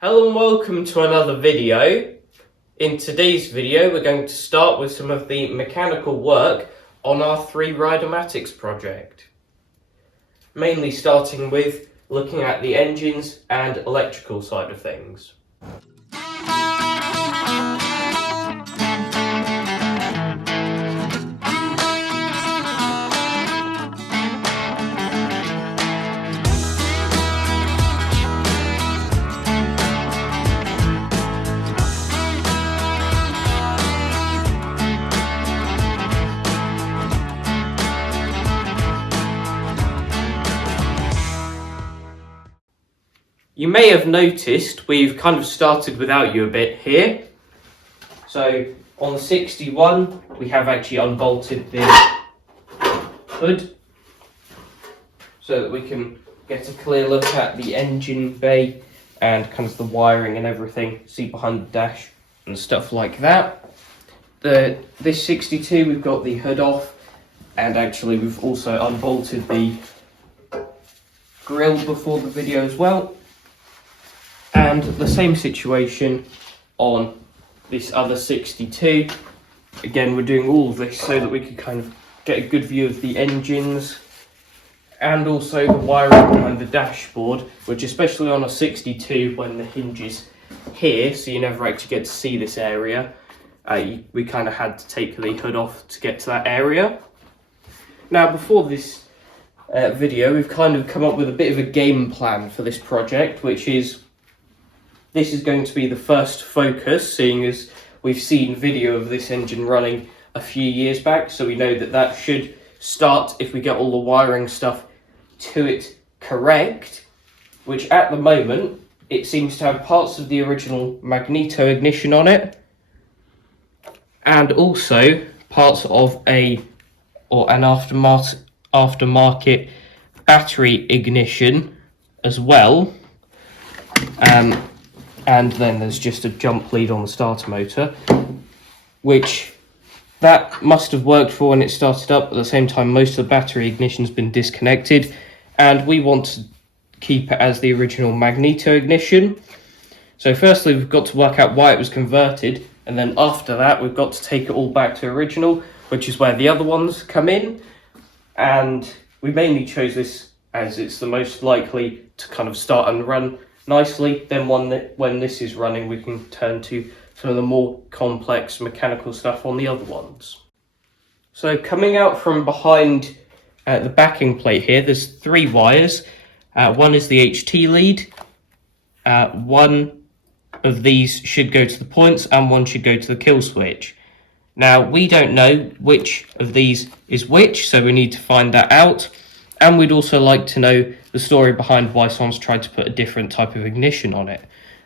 Hello and welcome to another video. In today's video we're going to start with some of the mechanical work on our 3 Rideamatics project. Mainly starting with looking at the engines and electrical side of things. You may have noticed we've kind of started without you a bit here. So on the 61 we have actually unbolted the hood so that we can get a clear look at the engine bay and kind of the wiring and everything, see behind the dash and stuff like that. This 62 we've got the hood off, and actually we've also unbolted the grille before the video as well. And the same situation on this other 62. Again, we're doing all of this so that we can kind of get a good view of the engines and also the wiring behind the dashboard, which especially on a 62 when the hinge is here, so you never actually get to see this area, we kind of had to take the hood off to get to that area. Now before this video, we've kind of come up with a bit of a game plan for this project, which is this is going to be the first focus, seeing as we've seen video of this engine running a few years back, so we know that that should start if we get all the wiring stuff to it correct, which at the moment it seems to have parts of the original magneto ignition on it and also parts of an aftermarket battery ignition as well. And then there's just a jump lead on the starter motor, which that must have worked for when it started up. At the same time, most of the battery ignition's been disconnected, and we want to keep it as the original magneto ignition. So firstly, we've got to work out why it was converted, and then after that, we've got to take it all back to original, which is where the other ones come in. And we mainly chose this as it's the most likely to kind of start and run nicely. Then when this is running, we can turn to some of the more complex mechanical stuff on the other ones. So coming out from behind the backing plate here, there's 3 wires. One is the HT lead. One of these should go to the points and one should go to the kill switch. Now we don't know which of these is which, so we need to find that out. And we'd also like to know the story behind why someone's tried to put a different type of ignition on it.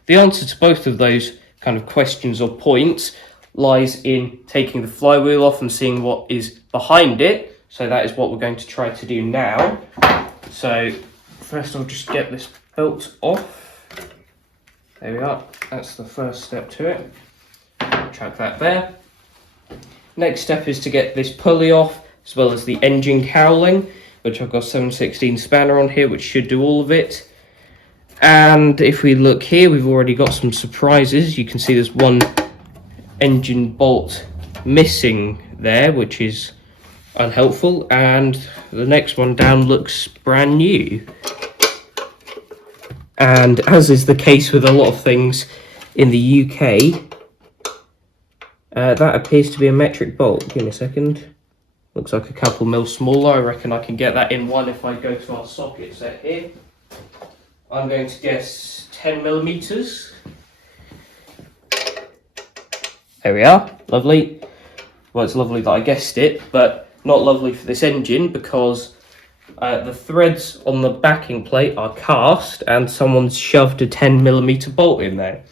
The answer to both of those kind of questions or points lies in taking the flywheel off and seeing what is behind it. So that is what we're going to try to do now. So first I'll just get this belt off. There we are. That's the first step to it. Track that there. Next step is to get this pulley off, as well as the engine cowling, which I've got a 7/16 spanner on here, which should do all of it. And if we look here, we've already got some surprises. You can see there's one engine bolt missing there, which is unhelpful, and the next one down looks brand new. And as is the case with a lot of things in the UK, that appears to be a metric bolt. Give me a second. Looks like a couple mil smaller. I reckon I can get that in one if I go to our socket set here. I'm going to guess 10 millimeters. There we are. Lovely. Well, it's lovely that I guessed it, but not lovely for this engine because the threads on the backing plate are cast and someone's shoved a 10 millimeter bolt in there,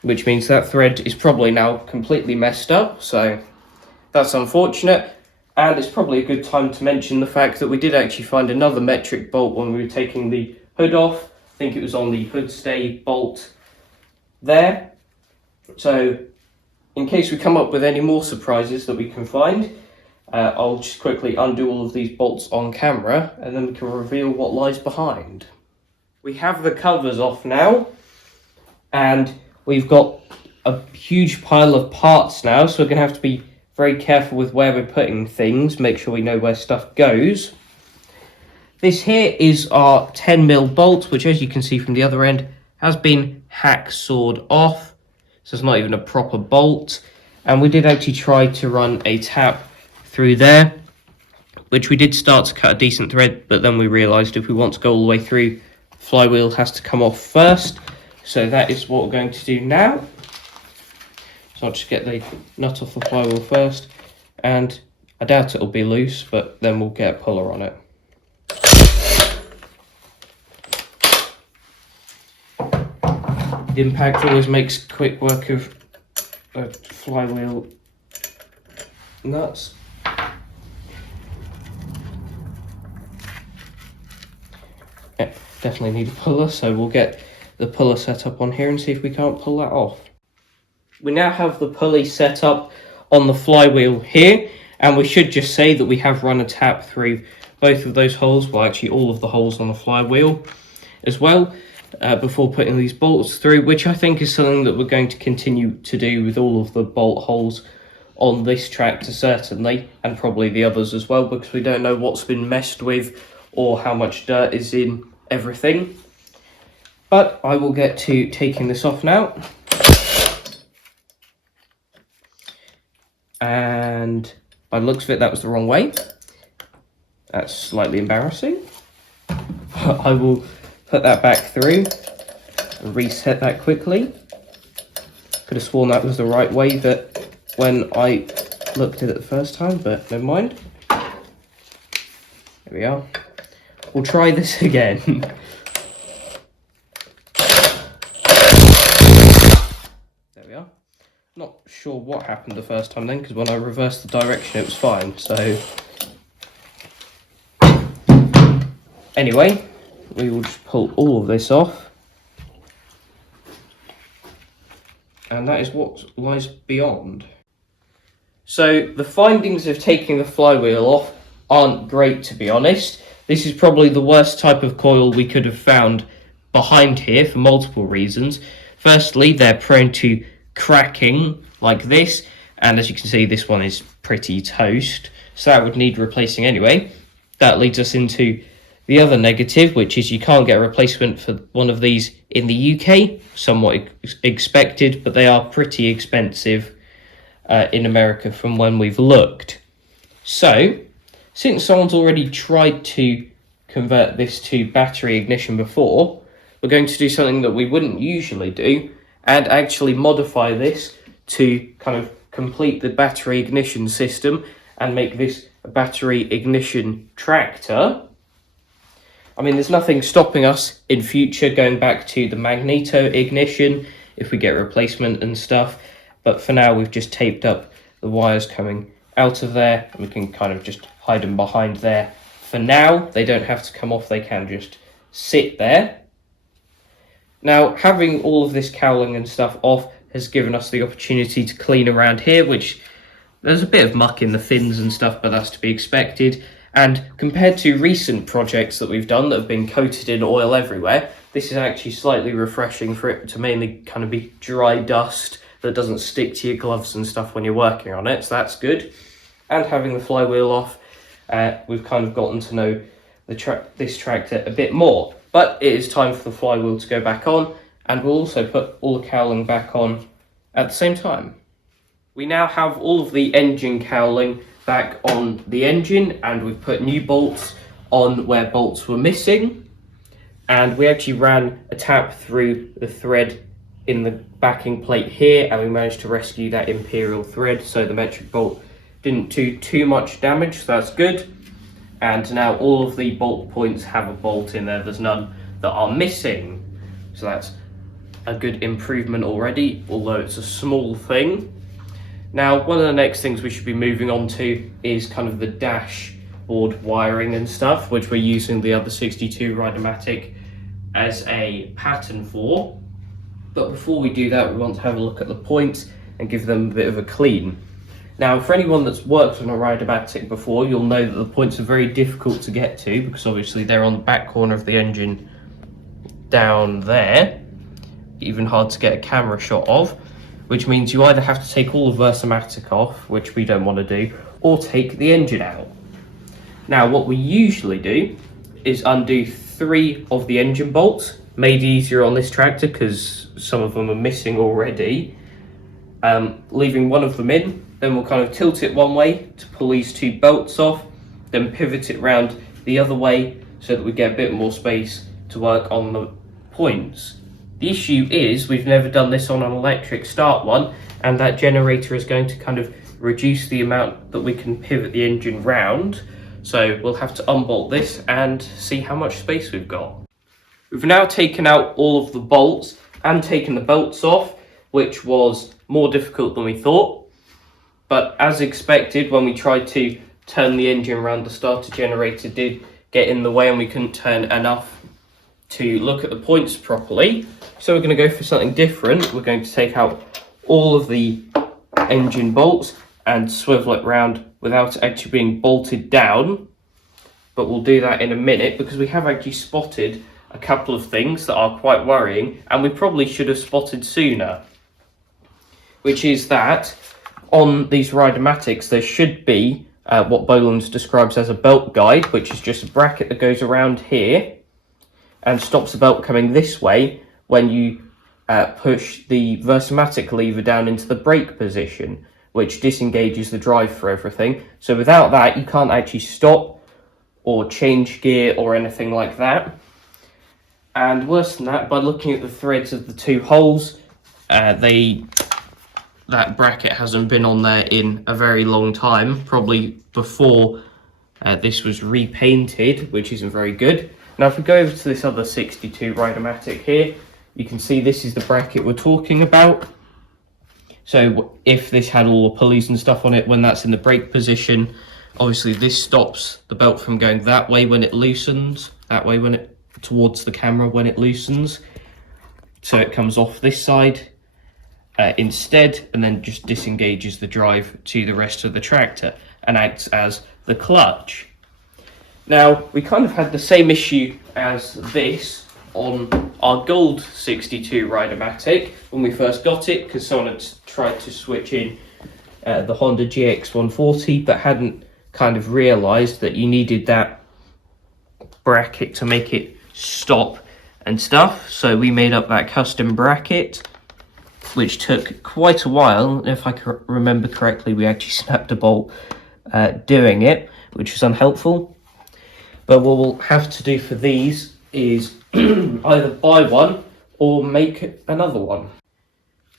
which means that thread is probably now completely messed up. So that's unfortunate. And it's probably a good time to mention the fact that we did actually find another metric bolt when we were taking the hood off. I think it was on the hood stay bolt there. So in case we come up with any more surprises that we can find, I'll just quickly undo all of these bolts on camera and then we can reveal what lies behind. We have the covers off now, and we've got a huge pile of parts now, so we're going to have to be very careful with where we're putting things, make sure we know where stuff goes. This here is our 10mm bolt, which, as you can see from the other end, has been hacksawed off, so it's not even a proper bolt. And we did actually try to run a tap through there, which we did start to cut a decent thread, but then we realised if we want to go all the way through, the flywheel has to come off first. So that is what we're going to do now. So I'll just get the nut off the flywheel first, and I doubt it'll be loose, but then we'll get a puller on it. The impact always makes quick work of flywheel nuts. Yeah, definitely need a puller, so we'll get the puller set up on here and see if we can't pull that off. We now have the pulley set up on the flywheel here, and we should just say that we have run a tap through both of those holes, well actually all of the holes on the flywheel as well, before putting these bolts through, which I think is something that we're going to continue to do with all of the bolt holes on this tractor certainly, and probably the others as well, because we don't know what's been messed with or how much dirt is in everything. But I will get to taking this off now. And by the looks of it, that was the wrong way. That's slightly embarrassing. I will put that back through and reset that quickly. Could have sworn that was the right way that when I looked at it the first time, but never mind. There we are. We'll try this again. There we are. Not sure what happened the first time then, because when I reversed the direction it was fine, so... Anyway, we will just pull all of this off. And that is what lies beyond. So, the findings of taking the flywheel off aren't great, to be honest. This is probably the worst type of coil we could have found behind here for multiple reasons. Firstly, they're prone to cracking like this, and as you can see, this one is pretty toast, so that would need replacing anyway. That leads us into the other negative, which is you can't get a replacement for one of these in the UK. Somewhat expected, but they are pretty expensive in America from when we've looked. So, since someone's already tried to convert this to battery ignition before, we're going to do something that we wouldn't usually do and actually modify this to kind of complete the battery ignition system and make this a battery ignition tractor. I mean, there's nothing stopping us in future going back to the magneto ignition if we get a replacement and stuff, but for now we've just taped up the wires coming out of there, and we can kind of just hide them behind there. For now, they don't have to come off, they can just sit there. Now, having all of this cowling and stuff off has given us the opportunity to clean around here, which there's a bit of muck in the fins and stuff, but that's to be expected. And compared to recent projects that we've done that have been coated in oil everywhere, this is actually slightly refreshing for it to mainly kind of be dry dust that doesn't stick to your gloves and stuff when you're working on it, so that's good. And having the flywheel off, we've kind of gotten to know this tractor a bit more. But it is time for the flywheel to go back on, and we'll also put all the cowling back on at the same time. We now have all of the engine cowling back on the engine, and we've put new bolts on where bolts were missing, and we actually ran a tap through the thread in the backing plate here, and we managed to rescue that imperial thread, so the metric bolt didn't do too much damage, so that's good. And now all of the bolt points have a bolt in there, there's none that are missing, so that's a good improvement already, although it's a small thing. Now, one of the next things we should be moving on to is kind of the dashboard wiring and stuff, which we're using the other 62 Rideamatic as a pattern for. But before we do that, we want to have a look at the points and give them a bit of a clean. Now, for anyone that's worked on a Rideamatic before, you'll know that the points are very difficult to get to, because obviously they're on the back corner of the engine down there. even hard to get a camera shot of, which means you either have to take all of Rideamatic off, which we don't want to do, or take the engine out. Now what we usually do is undo 3 of the engine bolts, made easier on this tractor because some of them are missing already, leaving one of them in. Then we'll kind of tilt it one way to pull these 2 bolts off, then pivot it round the other way so that we get a bit more space to work on the points. The issue is we've never done this on an electric start one, and that generator is going to kind of reduce the amount that we can pivot the engine round. So we'll have to unbolt this and see how much space we've got. We've now taken out all of the bolts and taken the bolts off, which was more difficult than we thought. But as expected, when we tried to turn the engine around, the starter generator did get in the way and we couldn't turn enough to look at the points properly. So we're going to go for something different. We're going to take out all of the engine bolts and swivel it round without actually being bolted down. But we'll do that in a minute because we have actually spotted a couple of things that are quite worrying, and we probably should have spotted sooner. Which is that on these Rideamatics there should be what Bolens describes as a belt guide, which is just a bracket that goes around here and stops the belt coming this way when you push the Rideamatic lever down into the brake position, which disengages the drive for everything. So without that, you can't actually stop or change gear or anything like that. And worse than that, by looking at the threads of the 2 holes, that bracket hasn't been on there in a very long time, probably before this was repainted, which isn't very good. Now if we go over to this other 62 Rideamatic here, you can see this is the bracket we're talking about. So if this had all the pulleys and stuff on it, when that's in the brake position, obviously this stops the belt from going that way when it loosens, that way when it towards the camera when it loosens. So it comes off this side instead, and then just disengages the drive to the rest of the tractor and acts as the clutch. Now we kind of had the same issue as this on our gold 62 Rideamatic when we first got it, because someone had tried to switch in the Honda GX140 but hadn't kind of realised that you needed that bracket to make it stop and stuff. So we made up that custom bracket, which took quite a while. If I can remember correctly, we actually snapped a bolt doing it, which was unhelpful. But what we'll have to do for these is either buy one or make another one.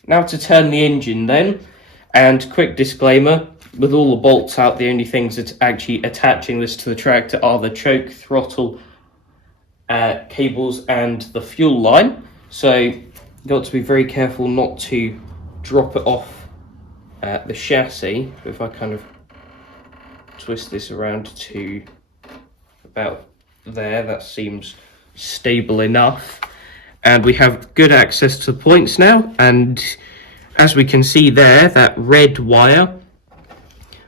Now to turn the engine then, and quick disclaimer, with all the bolts out, the only things that's actually attaching this to the tractor are the choke, throttle, cables and the fuel line. So you've got to be very careful not to drop it off the chassis. If I kind of twist this around to about there, that seems stable enough, and we have good access to the points now. And as we can see there, that red wire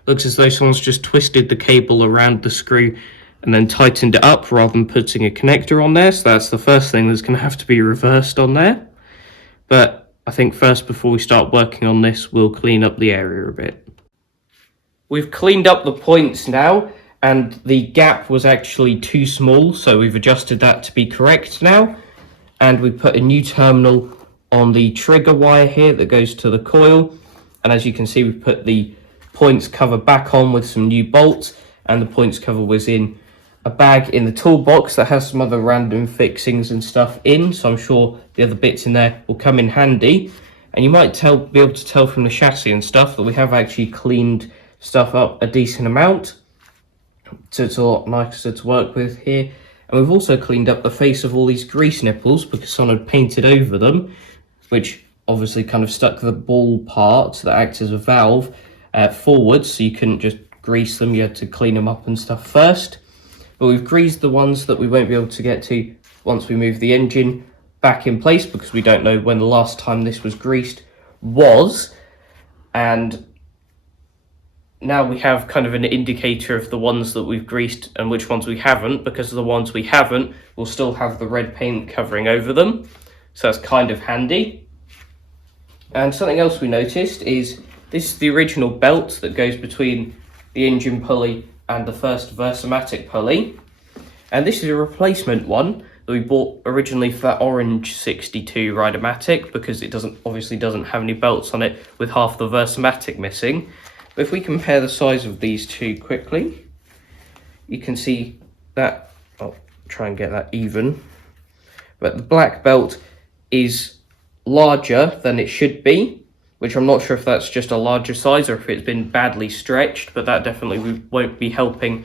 looks as though someone's just twisted the cable around the screw and then tightened it up rather than putting a connector on there. So that's the first thing that's going to have to be reversed on there. But I think first, before we start working on this, we'll clean up the area a bit. We've cleaned up the points now, and the gap was actually too small, so we've adjusted that to be correct now. And we put a new terminal on the trigger wire here that goes to the coil. And as you can see, we've put the points cover back on with some new bolts, and the points cover was in a bag in the toolbox that has some other random fixings and stuff in, so I'm sure the other bits in there will come in handy. And you might be able to tell from the chassis and stuff that we have actually cleaned stuff up a decent amount, so it's a lot nicer to work with here. And we've also cleaned up the face of all these grease nipples because someone had painted over them, which obviously kind of stuck the ball part that acts as a valve forwards, so you couldn't just grease them, you had to clean them up and stuff first. But we've greased the ones that we won't be able to get to once we move the engine back in place, because we don't know when the last time this was greased was. And now we have kind of an indicator of the ones that we've greased and which ones we haven't, because the ones we haven't will still have the red paint covering over them. so that's kind of handy. And something else we noticed is this is the original belt that goes between the engine pulley and the first Versamatic pulley. And this is a replacement one that we bought originally for that orange 62 Rideamatic, because it obviously doesn't have any belts on it with half the Versamatic missing. But if we compare the size of these two quickly, you can see that, I'll try and get that even, but the black belt is larger than it should be, which I'm not sure if that's just a larger size or if it's been badly stretched, but that definitely won't be helping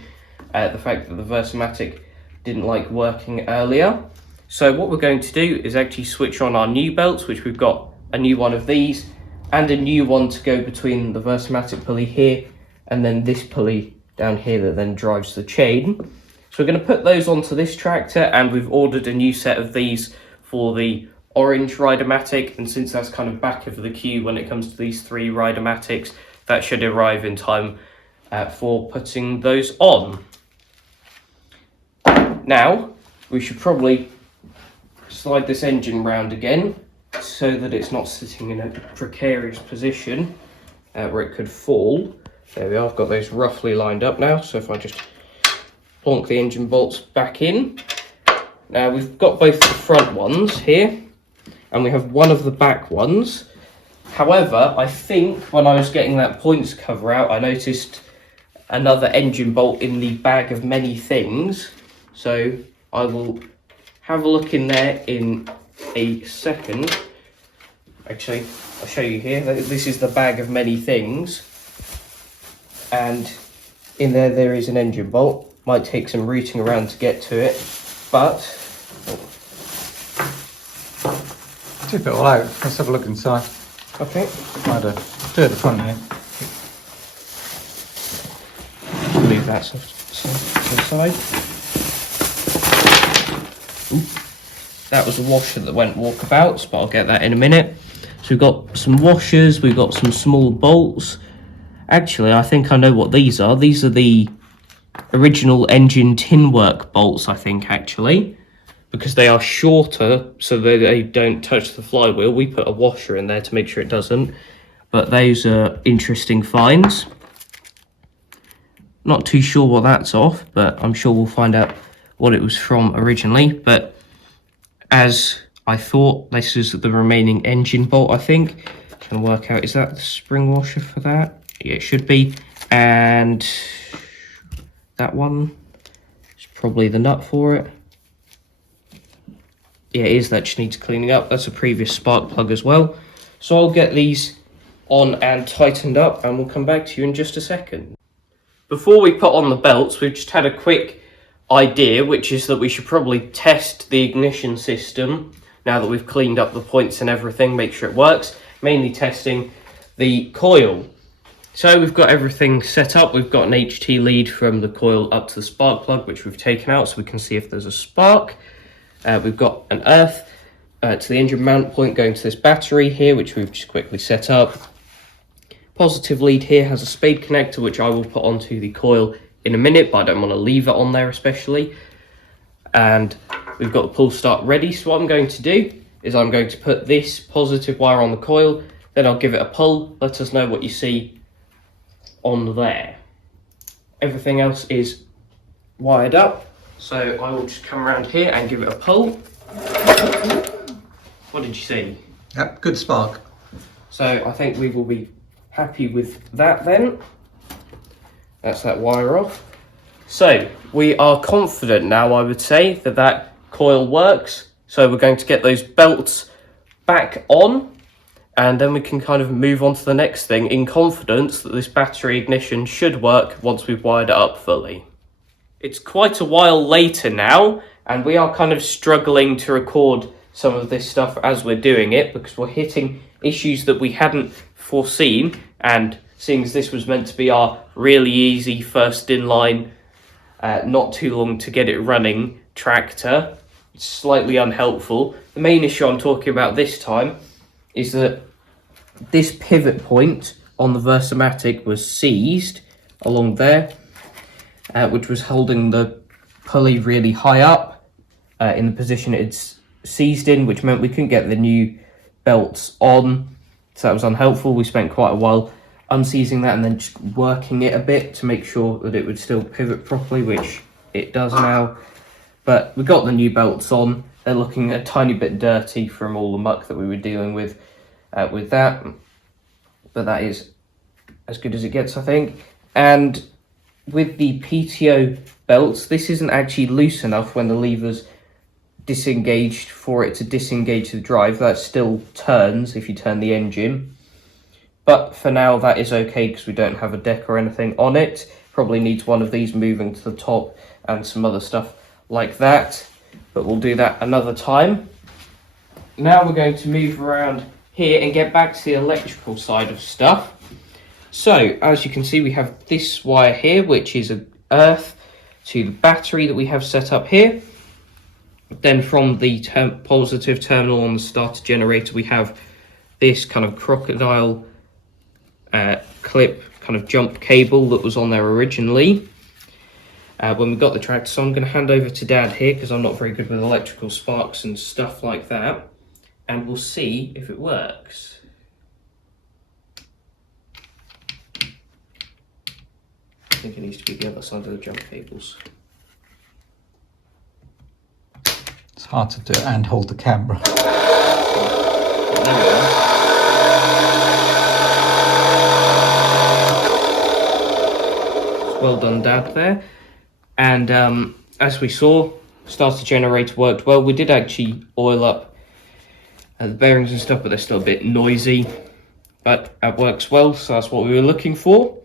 the fact that the Versamatic didn't like working earlier. So what we're going to do is actually switch on our new belts, which we've got a new one of these and a new one to go between the Versamatic pulley here and then this pulley down here that then drives the chain. So we're going to put those onto this tractor, and we've ordered a new set of these for the orange Rideamatic, and since that's kind of back of the queue when it comes to these three Rideamatics, that should arrive in time for putting those on. Now, we should probably slide this engine round again so that it's not sitting in a precarious position where it could fall. There we are, I've got those roughly lined up now, so if I just plonk the engine bolts back in. Now we've got both the front ones here, and we have one of the back ones. However, I think when I was getting that points cover out, I noticed another engine bolt in the bag of many things. So I will have a look in there in a second. Actually, I'll show you here. This is the bag of many things. And in there is an engine bolt. Might take some rooting around to get to it, but... Tip it all out. Let's have a look inside. Okay. I'd do it at the front here. Leave that to the side. Ooh. That was a washer that went walkabouts, but I'll get that in a minute. So we've got some washers, we've got some small bolts. Actually, I think I know what these are. These are the original engine tin work bolts, I think, actually, because they are shorter so they don't touch the flywheel. We put a washer in there to make sure it doesn't, but those are interesting finds. Not too sure what that's off, but I'm sure we'll find out what it was from originally. But as I thought, this is the remaining engine bolt, I think. Trying to work out, is that the spring washer for that? Yeah, it should be. And that one is probably the nut for it. Yeah, it is. That just needs cleaning up. That's a previous spark plug as well. So I'll get these on and tightened up, and we'll come back to you in just a second. Before we put on the belts, we've just had a quick idea, which is that we should probably test the ignition system now that we've cleaned up the points and everything, make sure it works, mainly testing the coil. So we've got everything set up. We've got an HT lead from the coil up to the spark plug, which we've taken out so we can see if there's a spark. We've got an earth to the engine mount point going to this battery here, which we've just quickly set up. Positive lead here has a spade connector, which I will put onto the coil in a minute, but I don't want to leave it on there especially. And we've got the pull start ready. So what I'm going to do is I'm going to put this positive wire on the coil, then I'll give it a pull, let us know what you see on there. Everything else is wired up, so I will just come around here and give it a pull. What did you see? Yep, good spark. So I think we will be happy with that then. That's that wire off. So we are confident now, I would say, that that coil works. So we're going to get those belts back on, and then we can kind of move on to the next thing in confidence that this battery ignition should work once we've wired it up fully. It's quite a while later now, and we are kind of struggling to record some of this stuff as we're doing it because we're hitting issues that we hadn't foreseen, and seeing as this was meant to be our really easy first in line, not too long to get it running tractor, it's slightly unhelpful. The main issue I'm talking about this time is that this pivot point on the Versamatic was seized along there, which was holding the pulley really high up in the position it's seized in, which meant we couldn't get the new belts on, so that was unhelpful. We spent quite a while unseizing that and then just working it a bit to make sure that it would still pivot properly, which it does now. But we got the new belts on. They're looking a tiny bit dirty from all the muck that we were dealing with that, but that is as good as it gets, I think. And with the PTO belts, this isn't actually loose enough when the lever's disengaged for it to disengage the drive. That still turns if you turn the engine, but for now that is okay because we don't have a deck or anything on it. Probably needs one of these moving to the top and some other stuff like that, but we'll do that another time. Now we're going to move around here and get back to the electrical side of stuff. So as you can see, we have this wire here, which is an earth to the battery that we have set up here. Then from the positive terminal on the starter generator, we have this kind of crocodile clip kind of jump cable that was on there originally when we got the tractor. So I'm going to hand over to Dad here because I'm not very good with electrical sparks and stuff like that, and we'll see if it works. I think it needs to be the other side of the jump cables. It's hard to do and hold the camera. Well done, Dad, there. And as we saw, starter generator worked well. We did actually oil up the bearings and stuff, but they're still a bit noisy. But it works well, so that's what we were looking for.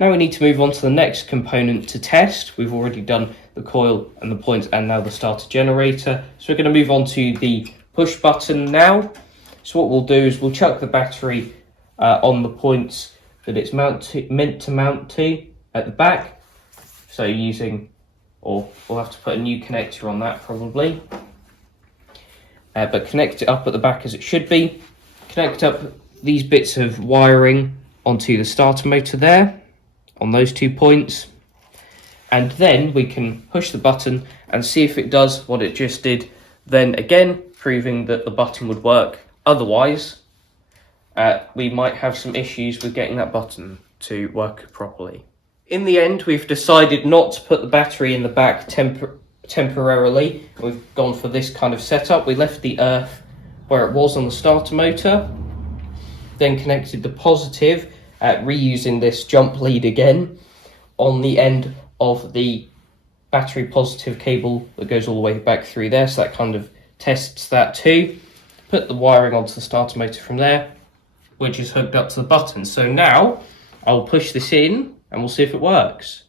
Now we need to move on to the next component to test. We've already done the coil and the points and now the starter generator. So we're going to move on to the push button now. So what we'll do is we'll chuck the battery on the points that it's meant to mount to at the back. So or we'll have to put a new connector on that probably. But connect it up at the back as it should be. Connect up these bits of wiring onto the starter motor there, on those 2 points. And then we can push the button and see if it does what it just did. Then again, proving that the button would work. Otherwise, we might have some issues with getting that button to work properly. In the end, we've decided not to put the battery in the back temporarily. We've gone for this kind of setup. We left the earth where it was on the starter motor, then connected the positive, reusing this jump lead again on the end of the battery positive cable that goes all the way back through there, so that kind of tests that too. Put the wiring onto the starter motor from there, which is hooked up to the button. So now I'll push this in and we'll see if it works.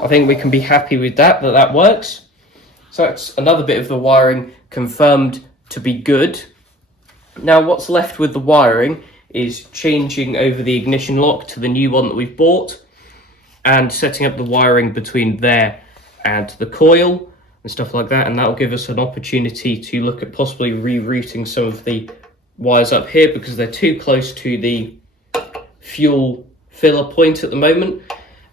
I think we can be happy with that works. So that's another bit of the wiring confirmed to be good. Now what's left with the wiring is changing over the ignition lock to the new one that we've bought and setting up the wiring between there and the coil and stuff like that, and that will give us an opportunity to look at possibly rerouting some of the wires up here because they're too close to the fuel filler point at the moment.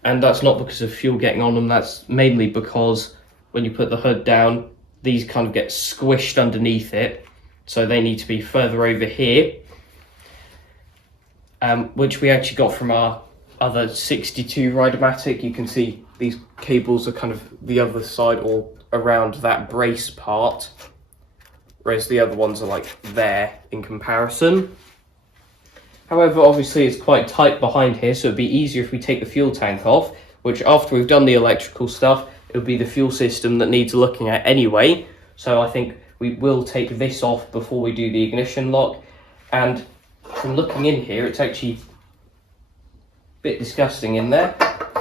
And that's not because of fuel getting on them, that's mainly because when you put the hood down, these kind of get squished underneath it. So they need to be further over here, which we actually got from our other 62 Rideamatic. You can see these cables are kind of the other side or around that brace part, whereas the other ones are like there in comparison. However, obviously it's quite tight behind here, so it'd be easier if we take the fuel tank off, which after we've done the electrical stuff, it'll be the fuel system that needs looking at anyway. So I think we will take this off before we do the ignition lock. And from looking in here, it's actually a bit disgusting in there,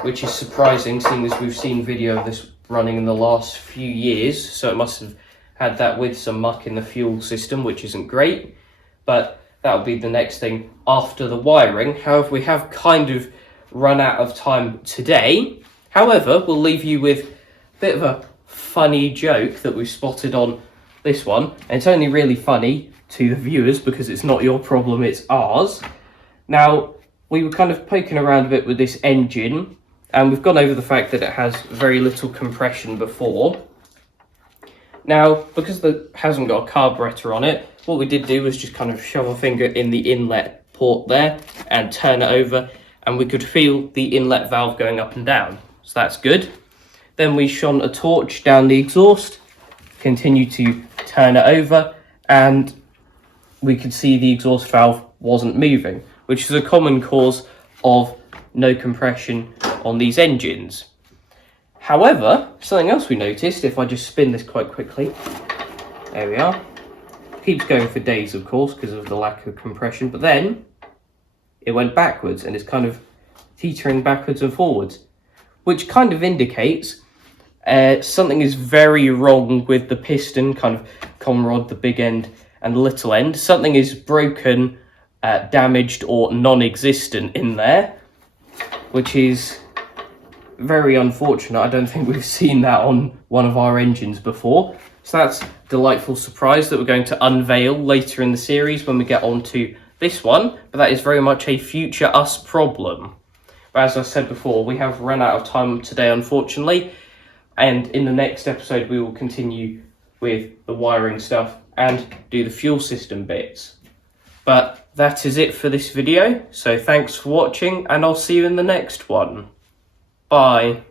which is surprising seeing as we've seen video of this running in the last few years. So it must have had that with some muck in the fuel system, which isn't great. But that'll be the next thing after the wiring. However, we have kind of run out of time today. However, we'll leave you with a bit of a funny joke that we've spotted on this one. And it's only really funny to the viewers because it's not your problem, it's ours. Now, we were kind of poking around a bit with this engine, and we've gone over the fact that it has very little compression before. Now, because it hasn't got a carburetor on it, what we did do was just kind of shove our finger in the inlet port there and turn it over, and we could feel the inlet valve going up and down. So that's good. Then we shone a torch down the exhaust, continued to turn it over, and we could see the exhaust valve wasn't moving, which is a common cause of no compression on these engines. However, something else we noticed, if I just spin this quite quickly, there we are. Keeps going for days, of course, because of the lack of compression, but then it went backwards and it's kind of teetering backwards and forwards, which kind of indicates something is very wrong with the piston, kind of common rod, the big end and the little end. Something is broken, damaged or non-existent in there, which is very unfortunate. I don't think we've seen that on one of our engines before. So that's a delightful surprise that we're going to unveil later in the series when we get on to this one, but that is very much a future us problem. But as I said before, we have run out of time today, unfortunately, and in the next episode we will continue with the wiring stuff and do the fuel system bits. But that is it for this video, so thanks for watching and I'll see you in the next one. Bye.